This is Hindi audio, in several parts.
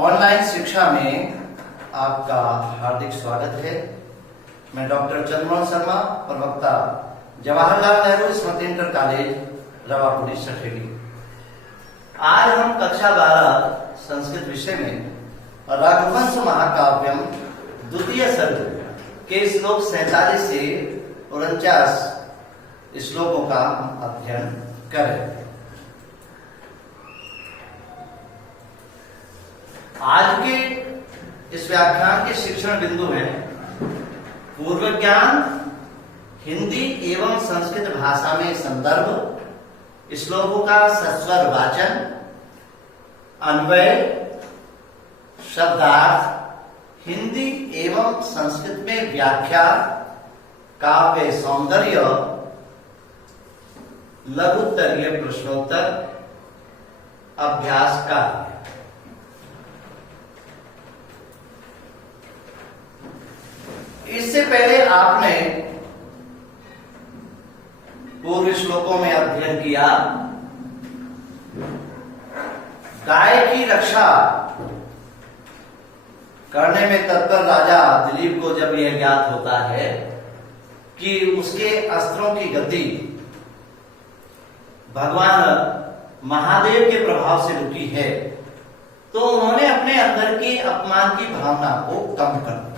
ऑनलाइन शिक्षा में आपका हार्दिक स्वागत है। मैं डॉक्टर चंद्रमोहन शर्मा, प्रवक्ता जवाहरलाल नेहरू स्मृति इंटर कॉलेज रवापुरी सठेली। आज हम कक्षा 12 संस्कृत विषय में रघुवंश महाकाव्यम द्वितीय सर्ग के श्लोक 47 से 49 श्लोकों का अध्ययन करें। आज के इस व्याख्यान के शिक्षण बिंदु हैं पूर्व ज्ञान, हिंदी एवं संस्कृत भाषा में संदर्भ, श्लोकों का सस्वर वाचन, अन्वय, शब्दार्थ, हिंदी एवं संस्कृत में व्याख्या, काव्य सौंदर्य, लघुत्तरीय प्रश्नोत्तर, अभ्यास का। इससे पहले आपने पूर्व श्लोकों में अध्ययन किया गाय की रक्षा करने में तत्पर राजा दिलीप को जब यह ज्ञात होता है कि उसके अस्त्रों की गति भगवान महादेव के प्रभाव से रुकी है, तो उन्होंने अपने अंदर के अपमान की भावना को कम कर दिया।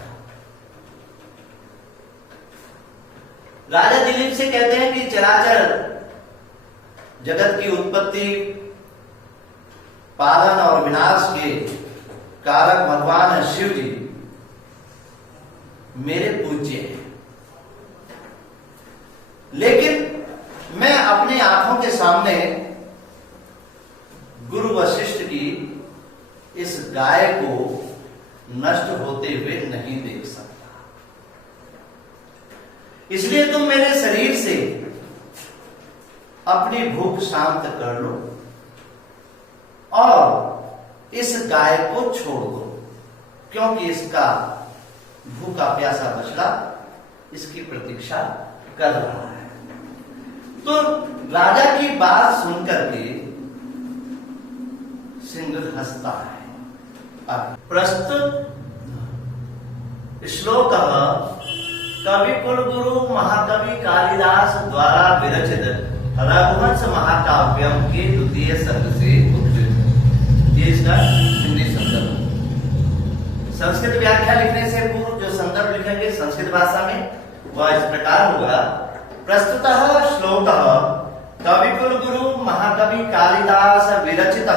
राजा दिलीप से कहते हैं कि चराचर जगत की उत्पत्ति, पालन और विनाश के कारक भगवान शिव जी मेरे पूज्य हैं, लेकिन मैं अपनी आंखों के सामने गुरु वशिष्ठ की इस गाय को नष्ट होते हुए नहीं देख सकता, इसलिए तुम मेरे शरीर से अपनी भूख शांत कर लो और इस गाय को छोड़ दो, क्योंकि इसका भूखा प्यासा बछड़ा इसकी प्रतीक्षा कर रहा है। तो राजा की बात सुनकर के सिंह हंसता है। प्रस्तुत श्लोक कवि कुलगुरु महाकवि कालिदास द्वारा विरचित रघुवंश महाकाव्यम के द्वितीय सर्ग से उद्धृत है। ये इसका हिंदी संदर्भ। संस्कृत व्याख्या लिखने से पूर्व जो संदर्भ लिखेंगे संस्कृत भाषा में वह इस प्रकार होगा। प्रस्तुतः श्लोकः कवि कुलगुरु महाकवि कालिदास विरचित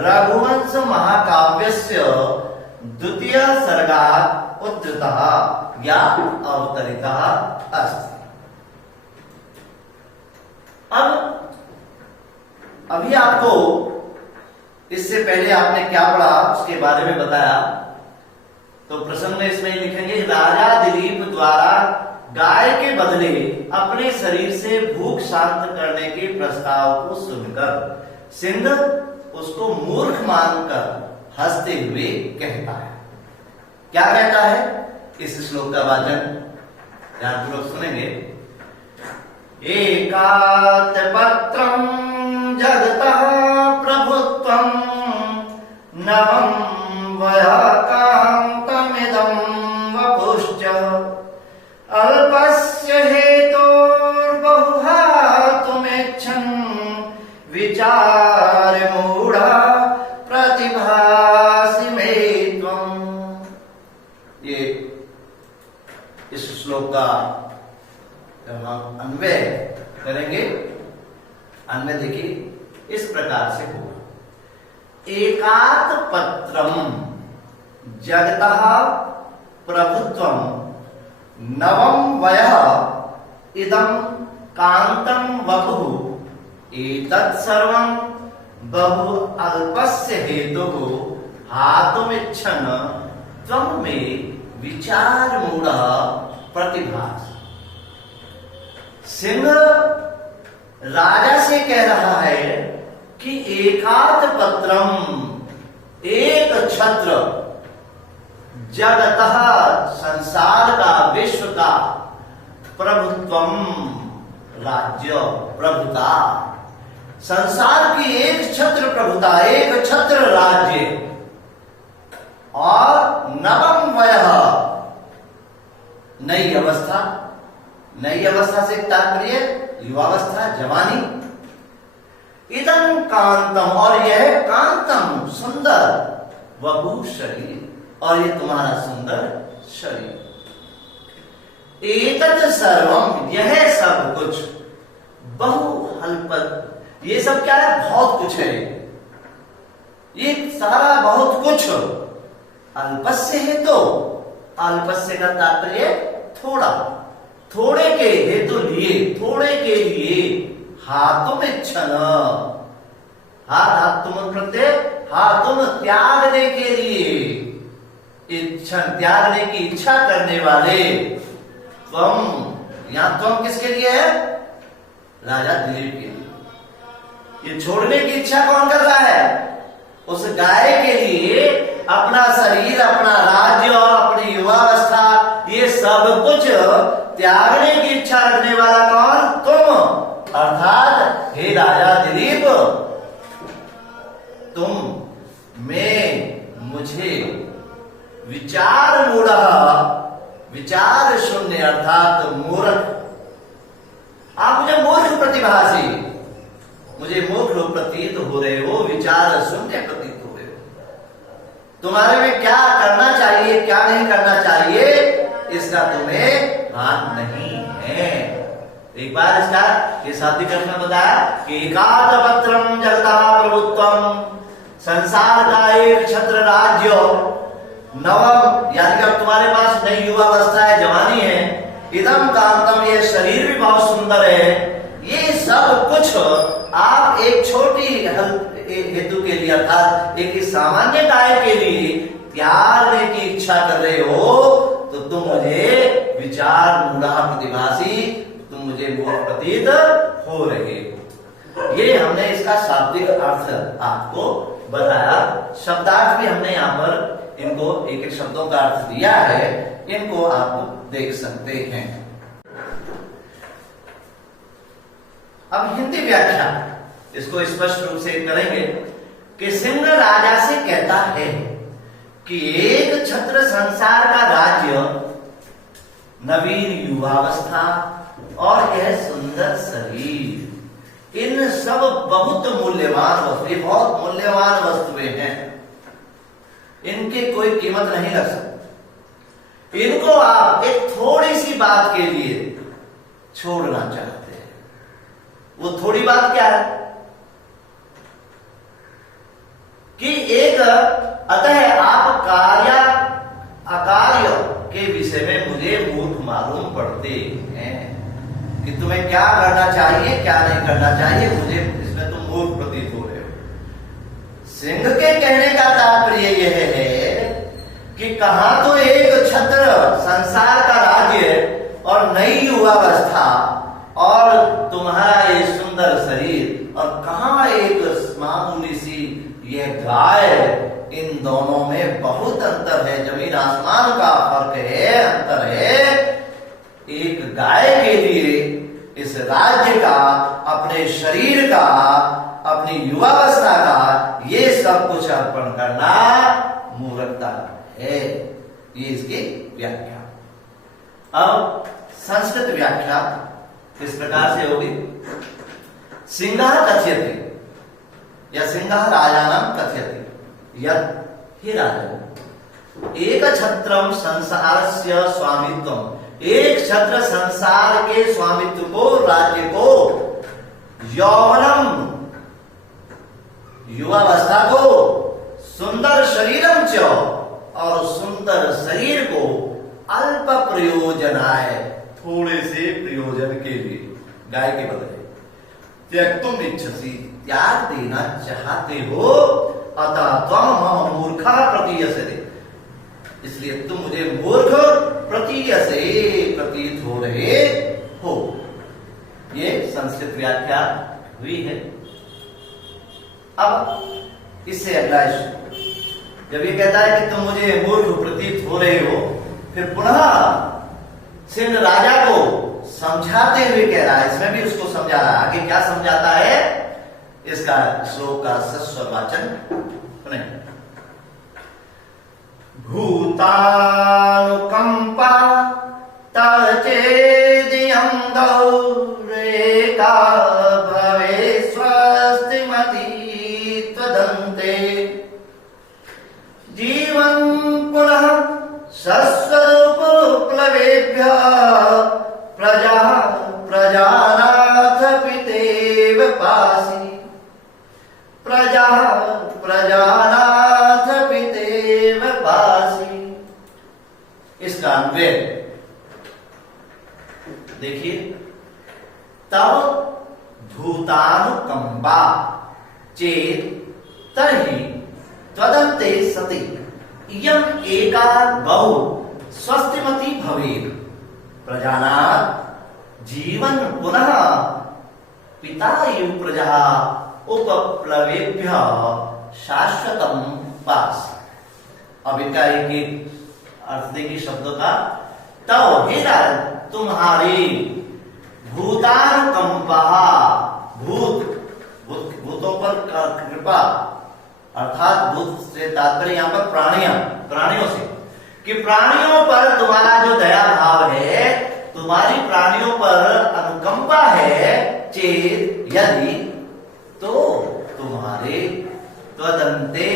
रघुवंश महाकाव्यस्य द्वितीय सर्गात् उद्धृतः या अवतरितः अस्ति। अब अभी आपको इससे पहले आपने क्या पढ़ा उसके बारे में बताया, तो प्रसंग में इसमें लिखेंगे राजा दिलीप द्वारा गाय के बदले अपने शरीर से भूख शांत करने के प्रस्ताव को सुनकर सिंह उसको मूर्ख मानकर हंसते हुए कहता है। क्या कहता है? इस श्लोक का वाचन ध्यानपूर्वक सुनेंगे। एकात पत्रम जगतः प्रभुत्वम नवं वयकांतमिदं वपुश्च अल्पस्य हेतोर्बहुहा तुमेच्छन् विचार मूढ़ा प्रतिभासि मे त्वम्। ये इस श्लोक का जब हम अन्वय करेंगे, अन्वय देखिए इस प्रकार से होगा। एकात पत्रम जगतः प्रभुत्वम नवम वयः इदं कांतं वपुः एतत् सर्वं बहु अल्पस्य हेतुः हातुमिच्छन् त्वं मे विचार मूढ़ः प्रतिभास। सिंह राजा से कह रहा है कि एकात पत्रम, एक छत्र, जगतः संसार का, विश्व का, प्रभुत्वम राज्य प्रभुता, संसार की एक छत्र प्रभुता, एक छत्र राज्य और नवम वयः, नई अवस्था। नई अवस्था से तात्पर्य युवावस्था, जवानी। इदं कांतम, और यह कांतम सुंदर, वपु शरीर, और ये तुम्हारा सुंदर शरीर। एतत् सर्वम, यह सब कुछ, बहु अल्पत, ये सब क्या है? बहुत कुछ है, ये सारा बहुत कुछ। अल्पस्य है, तो अल्पस्य का तात्पर्य थोड़ा, थोड़े के हेतु लिए, थोड़े के लिए। हातुम इच्छन, हाथ तुम प्रत्यय, हातुम त्यागने के लिए, इच्छा त्यागने की इच्छा करने वाले। त्वम, यहां त्वम किसके लिए है? राजा दिलीप के लिए। ये छोड़ने की इच्छा कौन कर रहा है? उस गाय के लिए अपना शरीर, अपना राज्य और अपनी युवावस्था, ये सब कुछ त्यागने की इच्छा रखने वाला कौन? तुम। अर्थात हे राजा दिलीप, तुम, मैं, मुझे विचार मूढ़, विचार शून्य अर्थात मूर्ख, आप मुझे मूर्ख प्रतिभासी, मुझे मूर्ख प्रतीत हो रहे हो, विचार शून्य प्रतीत हो रहे हो। तुम्हारे में क्या करना चाहिए, क्या नहीं करना चाहिए, इसका तुम्हें भान नहीं है। एक बार इसका ये शाब्दिक अर्थ में बताया कि एकाद पत्रम जगता प्रभुत्वम, संसार का एक छत्र राज्य, नवम, यानी कि अब तुम्हारे पास नई युवावस्था है, जवानी है। इदम कांतम, ये शरीर भी बहुत सुंदर है। ये सब कुछ आप एक छोटी हेतु के लिए, अर्थात एक सामान्य गाय के लिए त्यागने की इच्छा कर रहे हो, तो तुम मुझे विचार मूढ़ा प्रतिभासी, तुम मुझे मूर्ख प्रतीत हो रहे हो। ये हमने इसका शाब्दिक अर्थ आपको बताया। शब्दार्थ भी हमने यहाँ पर इनको एक एक शब्दों का अर्थ दिया है, इनको आप देख सकते हैं। अब हिंदी व्याख्या इसको स्पष्ट रूप से करेंगे कि सिंह राजा से कहता है कि एक छत्र संसार का राज्य, नवीन युवावस्था और यह सुंदर शरीर, इन सब बहुत मूल्यवान वस्तु, बहुत मूल्यवान वस्तुएं हैं, इनकी कोई कीमत नहीं रख सकते। इनको आप एक थोड़ी सी बात के लिए छोड़ना चाहते हैं। वो थोड़ी बात क्या है कि एक, अतः आप कार्य अकार्य के विषय में मुझे मूर्ख मालूम पड़ते हैं कि तुम्हें क्या करना चाहिए, क्या नहीं करना चाहिए, मुझे इसमें तुम मूर्ख प्रतीत हो रहे हो। सिंह के कहने का तात्पर्य यह है कि कहां तो एक छत्र संसार का राज्य और नई युवावस्था और तुम्हारा ये सुंदर शरीर, और कहां एक मामूली सी यह गाय, इन दोनों में बहुत अंतर है, जमीन आसमान का फर्क है, अंतर है। एक गाय के लिए इस राज्य का, अपने शरीर का, अपनी युवावस्था का, ये सब कुछ अर्पण करना मूर्खता है। ये इसकी व्याख्या। अब संस्कृत व्याख्या इस प्रकार से होगी। सिंहः कथ्यते या सिंहः राजानं कथ्यते यत् हे राजन् एक छत्रम संसारस्य स्वामित्वम, एक छत्र संसार के स्वामित्व को, राज्य को, यौवनम युवावस्था को, सुंदर शरीरम च और सुंदर शरीर को, अल्प प्रयोजनाय थोड़े से प्रयोजन के लिए, गाय के बदले, त्यक्तुम इच्छसि त्याग देना चाहते हो, अतः त्वं मम मूर्खा प्रतीयसे, इसलिए तुम मुझे मूर्ख प्रतीयसे प्रतीत हो रहे हो। ये संस्कृत व्याख्या हुई है। अब इससे अगला जब ये कहता है कि तुम मुझे मूर्ख प्रतीत हो रहे हो, फिर पुनः सिंह राजा को समझाते हुए कह रहा है, इसमें भी उसको समझा रहा है। आगे क्या समझाता है, इसका श्लोक का सस्वर वाचन सुने। भूतानुकंपा तव चेदियं गौरेका भवे स्वस्तिमती त्वदन्ते जीवन पुनः सस्वरूप प्लवेभ्यः प्रजा प्रजानाथ पितेव पासि प्रजानाथ पितेव पासि। इसका अन्वय देखिए, तब भूतानुकंपा चेत तर्हि त्वदन्ते सति इयं एका गौ स्वस्तिमती भवेत् प्रजानात् जीवन पुनः पिता इव प्रजा उपप्लवेभ्यः शाश्वतम पास। अब इनका एक अर्थ देखिए शब्दों का। तब हे राजन, तुम्हारी भूतानुकंपा, भूतों पर कृपा, अर्थात भूत से तात्पर्य यहाँ पर प्राणियों से, कि प्राणियों पर तुम्हारा जो दया भाव है, तुम्हारी प्राणियों पर अनुकंपा है, चेत यदि, तो तुम्हारे त्वदन्ते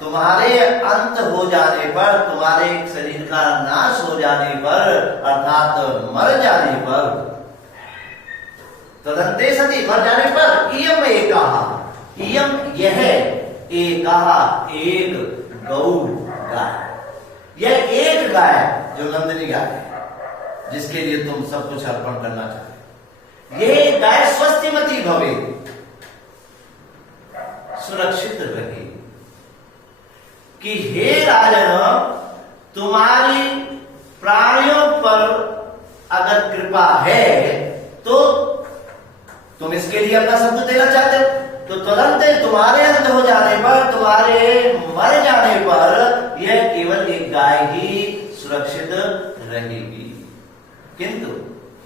तुम्हारे अंत हो जाने पर, तुम्हारे शरीर का नाश हो जाने पर, अर्थात मर जाने पर, त्वदन्ते सति मर जाने पर, इयम एका, इयम यह एका एक गौ गाय, यह एक गाय जो नंदिनी गाय है, जिसके लिए तुम सब कुछ अर्पण करना चाहते, यह गाय स्वस्तिमती भवे, सुरक्षित रहे। कि हे राजन, तुम्हारी प्राणियों पर अगर कृपा है तो तुम इसके लिए अपना सब कुछ देना चाहते हो, तो तुरंत तुम्हारे अंत हो जाने पर, तुम्हारे मर जाने पर, यह केवल एक गाय ही सुरक्षित रहेगी। किंतु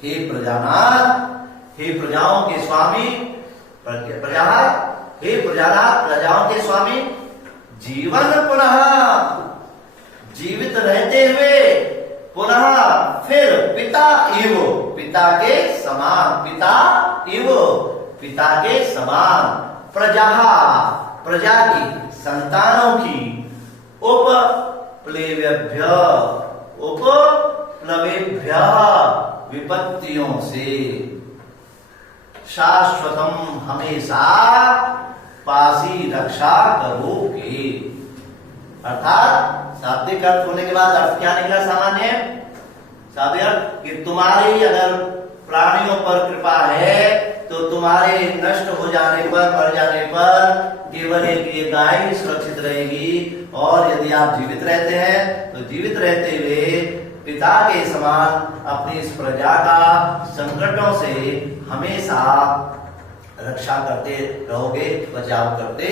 हे प्रजानाथ, हे प्रजाओं के स्वामी, हे प्रजानाथ, प्रजाओं के स्वामी, जीवन पुनः जीवित रहते हुए पुनः फिर पिता इव, पिता के समान, पिता के समान प्रजा की, संतानों की, उपप्लवेभ्य विपत्तियों से शाश्वतम हमेशा पासी रक्षा करोगे। अर्थात शाब्दिक अर्थ होने के बाद अर्थ क्या निकला? सामान्य शाब्दिक अर्थ कि तुम्हारी अगर प्राणियों पर कृपा है तो तुम्हारे नष्ट हो जाने पर, मर जाने पर केवल एक ये गाय ही सुरक्षित रहेगी, और यदि आप जीवित रहते हैं तो जीवित रहते हुए पिता के समान अपनी इस प्रजा का संकटों से हमेशा रक्षा करते रहोगे, बचाव करते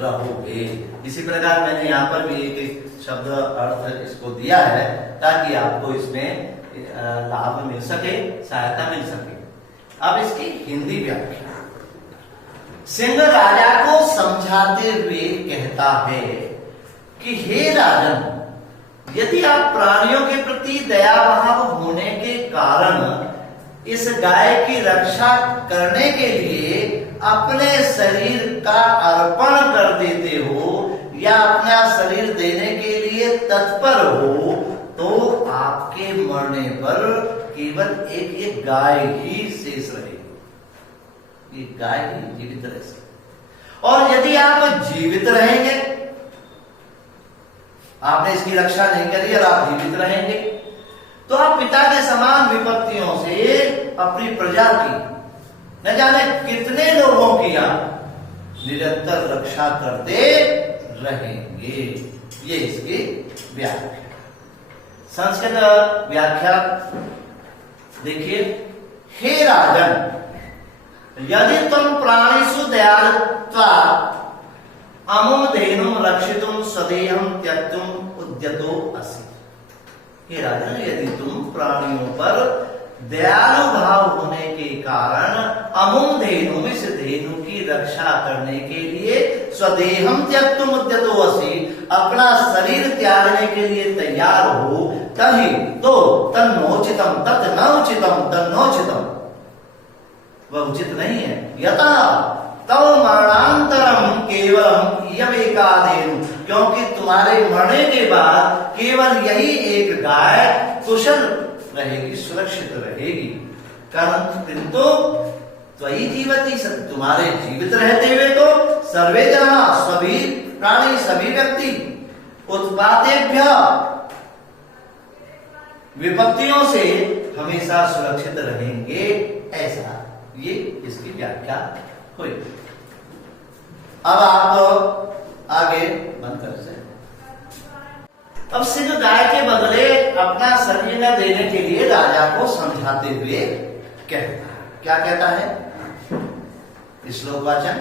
रहोगे। इसी प्रकार मैंने यहाँ पर भी एक शब्द अर्थ इसको दिया है ताकि आपको इसमें लाभ मिल सके, सहायता मिल सके। अब इसकी हिंदी व्याख्या। सिंह राजा को समझाते हुए कहता है कि हे राजन, यदि आप प्राणियों के प्रति दयाभाव होने के कारण इस गाय की रक्षा करने के लिए अपने शरीर का अर्पण कर देते हो या अपना शरीर देने के लिए तत्पर हो, तो आपके मरने पर केवल एक गाय ही शेष रहेगी, एक गाय ही जीवित रह सकती। और यदि आप जीवित रहेंगे, आपने इसकी रक्षा नहीं करी और आप जीवित रहेंगे, तो आप पिता के समान विपत्तियों से अपनी प्रजा की न जाने कितने लोगों की आप निरंतर रक्षा करते रहेंगे। ये इसकी व्याख्या। संस्कृत व्याख्या देखिए। हे राजन, यदि तुम प्राणिषु दयालुत्वा अमुम धेनुम रक्षितुम सदेहम त्यक्तुम उद्यतो असि। हे राजन, यदि तुम प्राणियों पर दयालु भाव होने के कारण अमुम धेनु, इस धेनु की रक्षा करने के लिए स्वदेहम त्यक्तुम उद्यतो असि, अपना शरीर त्यागने के लिए तैयार हो, तभी तो तन्नोचितम तत् न उचितम तन्नोचितम, वह उचित नहीं है। यथा तव मरणांतरम केवलम यमेकादेन, क्योंकि तुम्हारे मरने के बाद केवल यही एक गाय कुशल रहेगी, सुरक्षित रहेगी। कारण किंतु त्वयि जीवति, तुम्हारे जीवित रहते हुए तो सर्वे जना, सभी प्राणी, सभी व्यक्ति उत्पातेभ्य, विपत्तियों से हमेशा सुरक्षित रहेंगे, ऐसा ये इसकी व्याख्या हुई। अब आप आगे बंद कर से। अब सिंह गाय के बदले अपना शरीर न देने के लिए राजा को समझाते हुए कहता है, क्या कहता है श्लोक वाचन।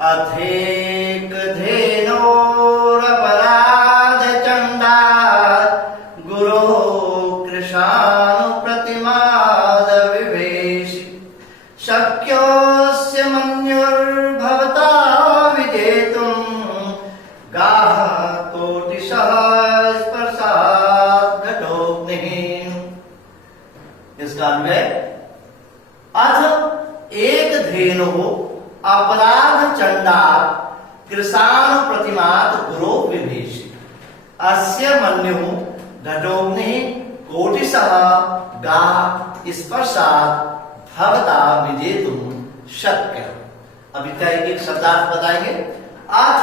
अथेक धेनोर अपराध चंडा गुरो कृशानु प्रतिमाद विवेश, शक्योस्य मन्युर्भवता विजेतुम गाः कोटिशः स्पर्शात् घटोऽग्निः। इसका अन्वय, अथ एक धेनु अपराध चंडा कृशानु प्रतिमात गुरो विभेषि, अस्य मन्युः घटोऽग्निः कोटिशः गाः स्पर्शात् भवता विजेतुम शक्य। अभी क्या एक शब्दार्थ बताएंगे। अथ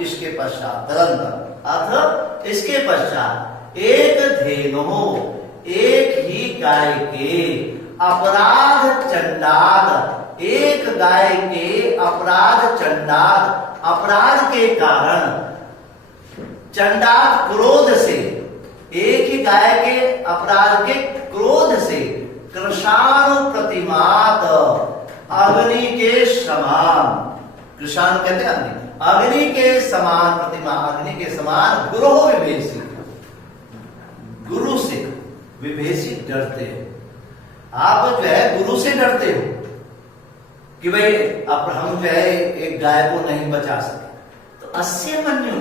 इसके पश्चात, तदंतर अथ इसके पश्चात, एक धेनु एक ही गाय के अपराध चंडाद, एक गाय के अपराध चंडाद, अपराध के कारण चंडाद क्रोध से, एक ही गाय के अपराध के क्रोध से कृशानु प्रतिमात, अग्नि के समान, कृशानु कहते हैं अग्नि, अग्नि के समान प्रतिमा, अग्नि के समान गुरु विभेषी, गुरु से विभेषी डरते हो। आप जो है गुरु से डरते हो कि भाई अब हम जो है एक गाय को नहीं बचा सके, तो अस्य मन्यु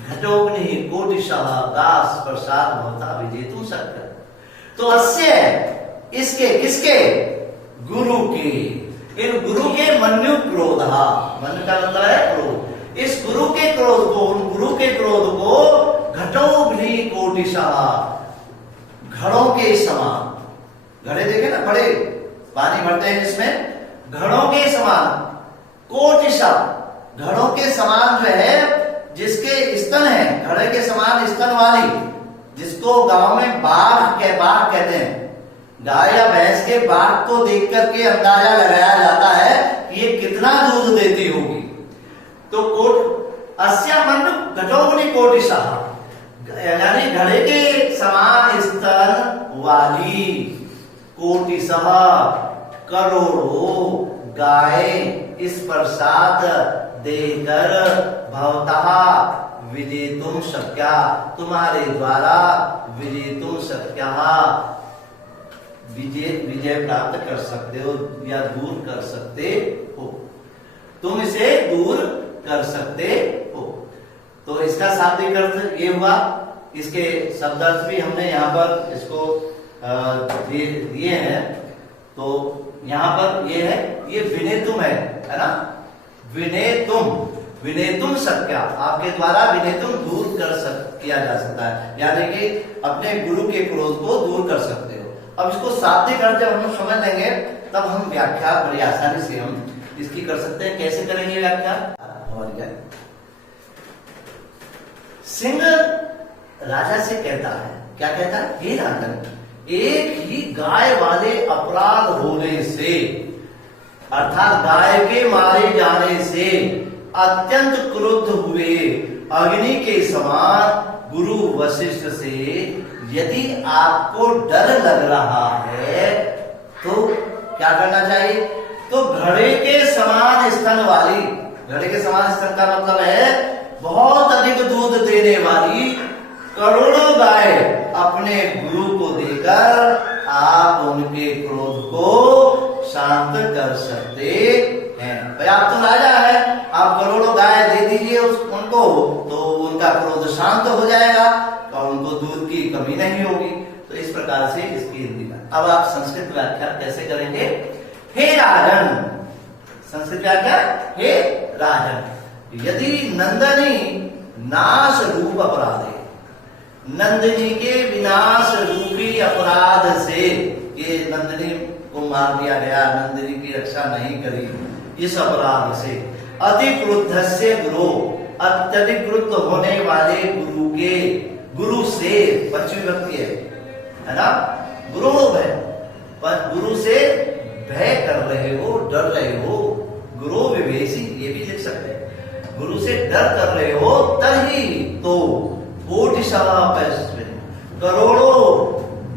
घटोग्नि कोटिशः दास प्रसाद भवता विजेतु शक्य। तो अस्य इसके, किसके, गुरु के, इन गुरु के मन्यु क्रोध, मन्यु का मतलब है क्रोध, इस गुरु के क्रोध को, उन गुरु के क्रोध को घटोग्नि कोटिशः, घड़ों के समान, घड़े देखे ना, बड़े पानी भरते हैं जिसमें, घड़ों के समान, कोटिशः, घड़ों के समान जो है, जिसके स्तन है, घड़े के समान स्तन वाली, जिसको गांव में बाघ कहते हैं, गाय या भैंस के बाघ को देख करके अंदाजा लगाया जाता है कि ये कितना दूध देती होगी। तो अस्या मन्यु घटोग्नि कोटिशः, यानी घड़े के समान स्तन वाली, कोटिशः करोड़ों गाय इस प्रसाद देकर भवतः विजेतुम शक्या, तुम्हारे द्वारा विजेतुम शक्या, विजय प्राप्त कर सकते हो या दूर कर सकते हो, तुम इसे दूर कर सकते हो। तो इसका शाब्दिक अर्थ ये हुआ। इसके शब्द अर्थ भी हमने यहाँ पर इसको दिए हैं। तो यहाँ पर ये है, ये विनेतुम है ना, विनेतुम, विनेतुम शक्या, आपके द्वारा विनेतुम दूर किया जा सकता है, यानी कि अपने गुरु के क्रोध को दूर कर सकते हो। अब इसको शाब्दिक अर्थ जब हम समझ लेंगे तब हम व्याख्या बड़ी आसानी से हम इसकी कर सकते हैं। कैसे करेंगे व्याख्या? सिंह राजा से कहता है, क्या कहता है? हे राजन, एक ही गाय वाले अपराध होने से, अर्थात गाय के मारे जाने से अत्यंत क्रुद्ध हुए अग्नि के समान गुरु वशिष्ठ से यदि आपको डर लग रहा है तो क्या करना चाहिए? तो घड़े के समान स्तन वाली, घड़े के समान स्तन का मतलब है बहुत अधिक दूध देने वाली करोड़ों गाय अपने गुरु को देकर आप उनके क्रोध को शांत कर सकते हैं। भाई आप तो राजा है, आप करोड़ों गाय दे दीजिए उनको, तो उनका क्रोध शांत हो जाएगा और उनको दूध की कमी नहीं होगी। तो इस प्रकार से इसकी हिंदी में। अब आप संस्कृत व्याख्या कैसे करेंगे? हे राजन, संस्कृत व्याख्या, हे राजन, यदि नंदनी नाश रूप अपराधे, नंदिनी के विनाश रूपी अपराध से, ये नंदिनी को मार दिया गया, नंदिनी की रक्षा नहीं करी, इस अपराध से, अति क्रुद्ध से गुरु, अत्यधिक क्रुद्ध होने वाले गुरु के, गुरु से पंचमी विभक्ति है ना, गुरु भय, पर गुरु से भय कर रहे हो, डर रहे हो, गुरु विवेशी, ये भी लिख सकते हैं, गुरु से डर कर रहे हो, तभी तो करोड़ों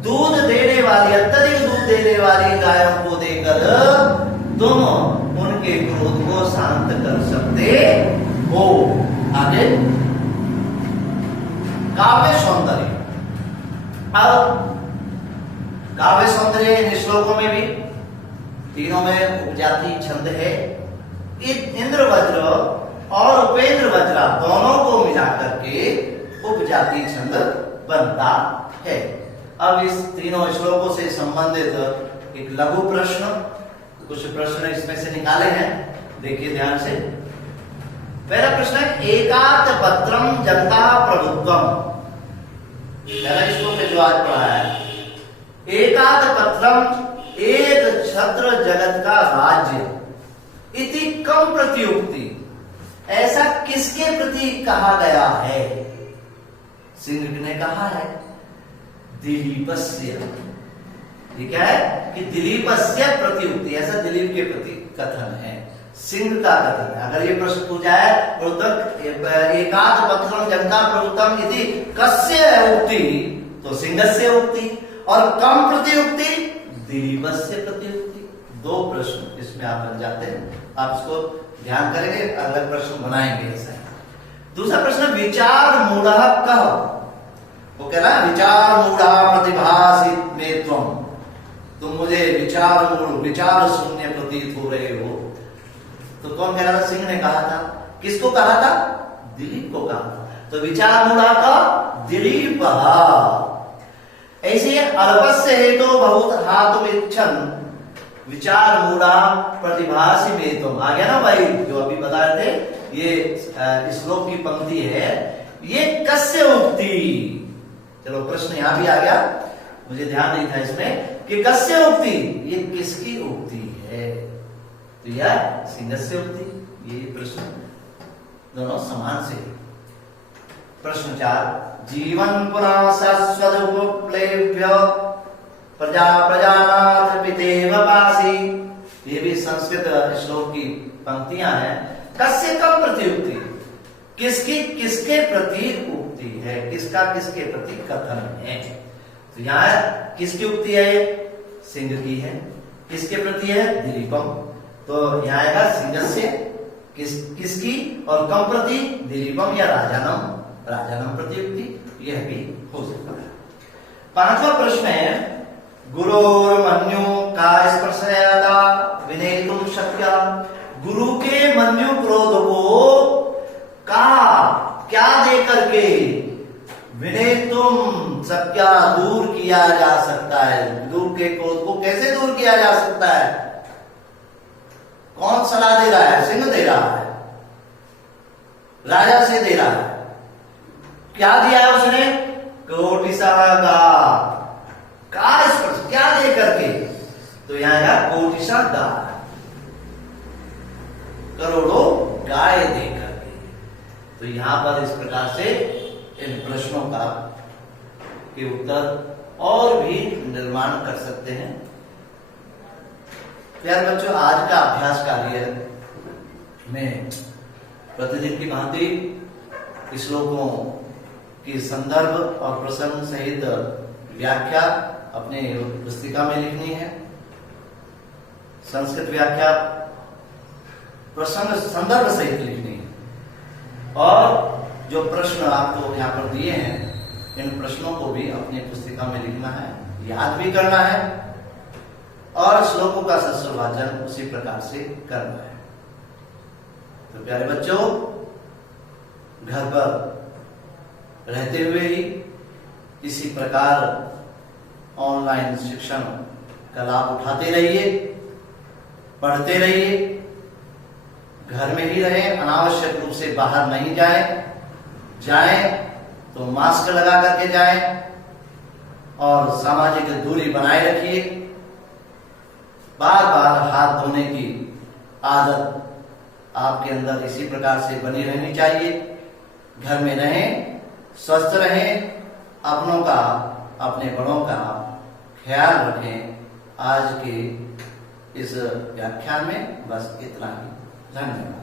दूध देने वाली, अत्यधिक दूध देने वाली गायों को देकर तुम उनके क्रोध को शांत कर सकते हो। आगे काव्य सौंदर्य। अब काव्य सौंदर्य इन श्लोकों में भी तीनों में उपजाति छंद है। इंद्र वज्र और उपेंद्र वज्रा दोनों को मिलाकर के उपजाति छंद बनता है। अब इस तीनों श्लोकों से संबंधित एक लघु प्रश्न, कुछ प्रश्न इसमें से निकाले हैं, देखिए ध्यान से। पहला प्रश्न है, एकात पत्रम जनता प्रभुत्वम। पहला श्लोक में जो आज पढ़ा है, एकात पत्रम, एक छत्र जगत का राज्य, इति कम प्रत्युक्ति, ऐसा किसके प्रति कहा गया है? सिंह ने कहा है दिलीपस्य। ये क्या है कि दिलीपस्य प्रत्युक्ति, ऐसा दिलीप के प्रति कथन है, सिंह का कथन है। अगर ये प्रश्न पूछा है एकाद पत्रम जनता प्रभुत्वम यदि कस्य उक्ति, तो सिंहस्य उक्ति, और कम प्रत्युक्ति दिलीपस्य प्रत्युक्ति। दो प्रश्न इसमें आप बन जाते हैं, आप इसको ध्यान करेंगे, अलग प्रश्न बनाएंगे ऐसा। दूसरा प्रश्न, विचार मूढ़ कह, वो कह रहा है विचार मूढ़ा प्रतिभासित में तुम मुझे विचार मूढ़, विचार शून्य प्रतीत हो रहे हो। तो कौन कह रहा था? सिंह ने कहा था। किसको कहा था? दिलीप को कहा था। तो विचार मूढ़ा का दिलीप। ऐसे अल्पस्य हेतु बहुत हाथ इच्छन, विचार मूढ़ा प्रतिभासी में तुम। आ गया ना भाई, जो अभी बता रहे थे, ये श्लोक की पंक्ति है, ये कस्य उक्ति। चलो प्रश्न यहां भी आ गया, मुझे ध्यान नहीं था इसमें कि कस्य उक्ति, ये किसकी उक्ति है? तो यह सिंहस्य उक्ति। ये प्रश्न दोनों समान से। प्रश्न 4, जीवन पुनः शाश्वत उपप्लेव्य प्रजा प्रजानाथ पितेव पासी। ये भी संस्कृत श्लोक की पंक्तियां हैं। कस्य कम प्रत्युक्ति, किसकी किसके प्रति उक्ति है, किसका किसके प्रति कथन है? तो यहाँ किसकी उक्ति है? सिंह की है। किसके प्रति है? दिलीपम। तो यहाँ आएगा सिंहस्य, किसकी, और कम प्रति दिलीपम या राजानम, राजानम प्रति उक्ति, यह भी हो सकता है। पांचवा प्रश्न है, गुरोर्मन्यु का स्पर्शयता विनेतुम शक्य। गुरु के मन्यु क्रोध को का क्या दे करके विनेतुम शक्य दूर किया जा सकता है? दूर के क्रोध को कैसे दूर किया जा सकता है? कौन सलाह दे रहा है? सिंह दे रहा है, राजा से दे रहा है। क्या दिया है उसने? कोटिसा का स्पर्श, क्या दे करके? तो यहां आएगा कोटिसा गाय, करोड़ों गाय दे करके। तो यहां पर इस प्रकार से इन प्रश्नों का के उत्तर और भी निर्माण कर सकते हैं। प्यारे बच्चों, आज का अभ्यास कार्य में प्रतिदिन की भांति श्लोकों की संदर्भ और प्रसंग सहित व्याख्या अपने पुस्तिका में लिखनी है। संस्कृत व्याख्या प्रसंग संदर्भ सहित लिखनी है, और जो प्रश्न आपको यहाँ पर दिए हैं, इन प्रश्नों को भी अपनी पुस्तिका में लिखना है, याद भी करना है, और श्लोकों का सत्सुर वाचन उसी प्रकार से करना है। तो प्यारे बच्चों, घर पर रहते हुए ही इसी प्रकार ऑनलाइन शिक्षण का लाभ उठाते रहिए, पढ़ते रहिए, घर में ही रहें, अनावश्यक रूप से बाहर नहीं जाएं तो मास्क लगा करके जाएं और सामाजिक दूरी बनाए रखिए। बार बार हाथ धोने की आदत आपके अंदर इसी प्रकार से बनी रहनी चाहिए। घर में रहें, स्वस्थ रहें, अपनों का, अपने बड़ों का ख्याल रखें। आज के इस व्याख्यान में बस इतना ही। धन्यवाद।